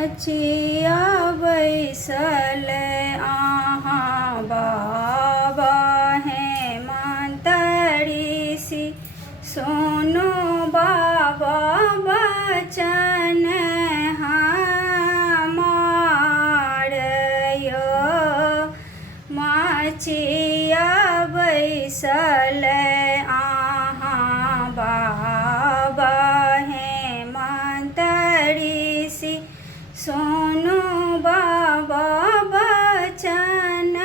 मचिया बैसल आहाँ बाबा हैं मंतरी सी सुनो बाबा बचन हमार यो मचिया बैसल आहाँ बाबा हैं मंतरी सी सुनो बाबा बचन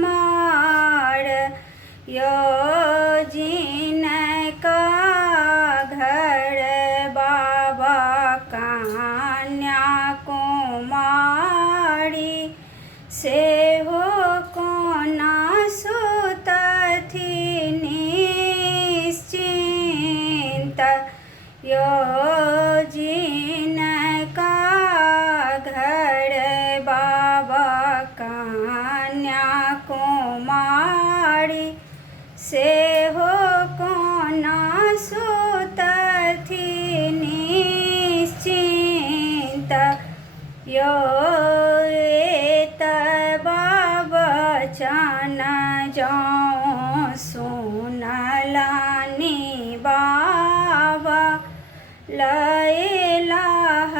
हमार यो जिनका घर बाबा कन्या कुमारी से हो कोना सुतथि निश्चिंत यो जिनका घर बाबा कन्या कुमारी से हो कोना सुतथि निश्चिंत यो बचन जाऊँ सुनलानी बाबा लैलाह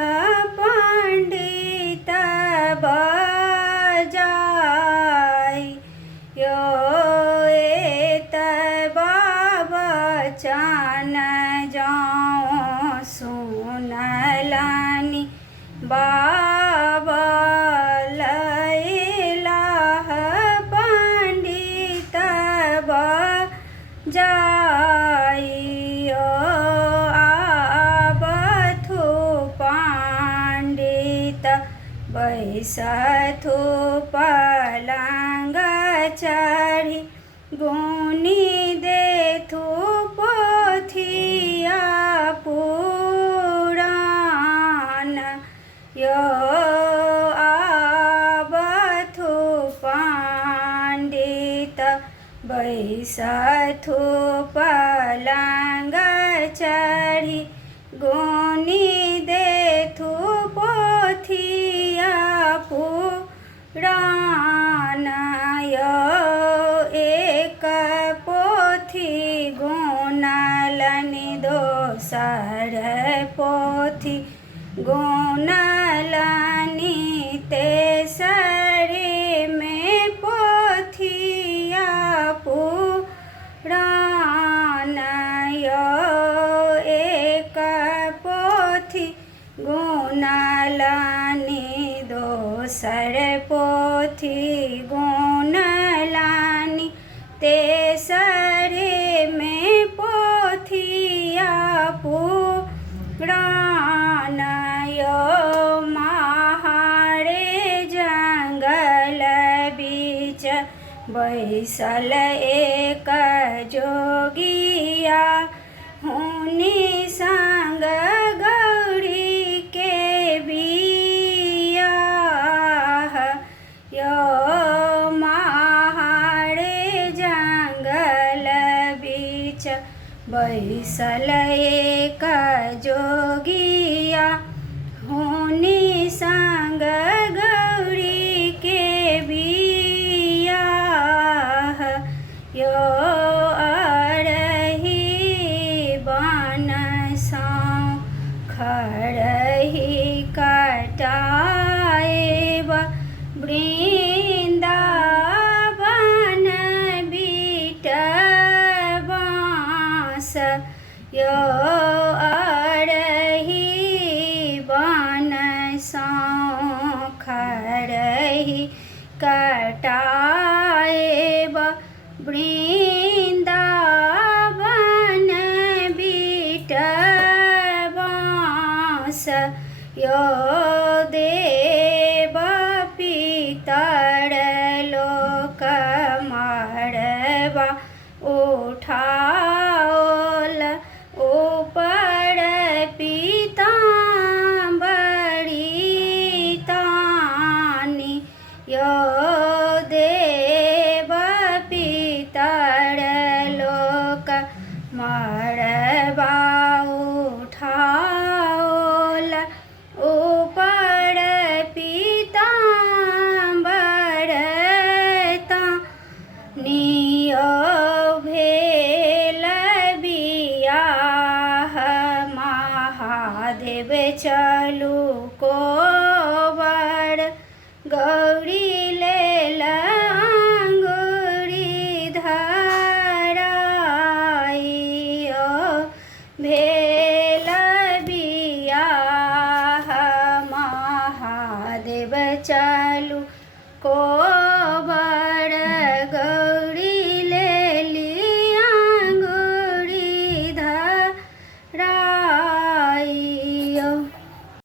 पंडित बजाई यो बचन जाऊँ सुनलानी बाबा लैलाह पंडित बजाइयो आबथु पंडित बैसथु पलंग चढ़ी गुनी देथु पोथिया पुराण यो आबथु पंडित बैसथु पलंग चढ़ी गुनी देथु पोथिया पुराण यो एक पोथी गुणलनि दोसर पोथी गुणलनि तेसरे में पोथिया पुराण यो एक पोथी गुणलनि दोसर पोथी गुणलनि तेसरे में पोथिया पुराण यो महारे जंगल बीच बैसल एक जोगिया हुनी संग गौरी के बियाह यो महारे जंगल बीच बैसल एक जोगिया हुनी संग गौरी के बियाह यो अरही बन सौ खरही कटाएब वृंदावन बीट बाँस यो अरही बन सौ खरही कटाएब वृंदावन बीट बाँस यो देव पितर लोक मरबा उठाओल ऊपर पीताम्बरी तानी यो देव पितर लोक मरबा उठाओल चलू कोबर गौरी लेल अंगुरी धराइयो भेल बियाह महादेव चलू कोबर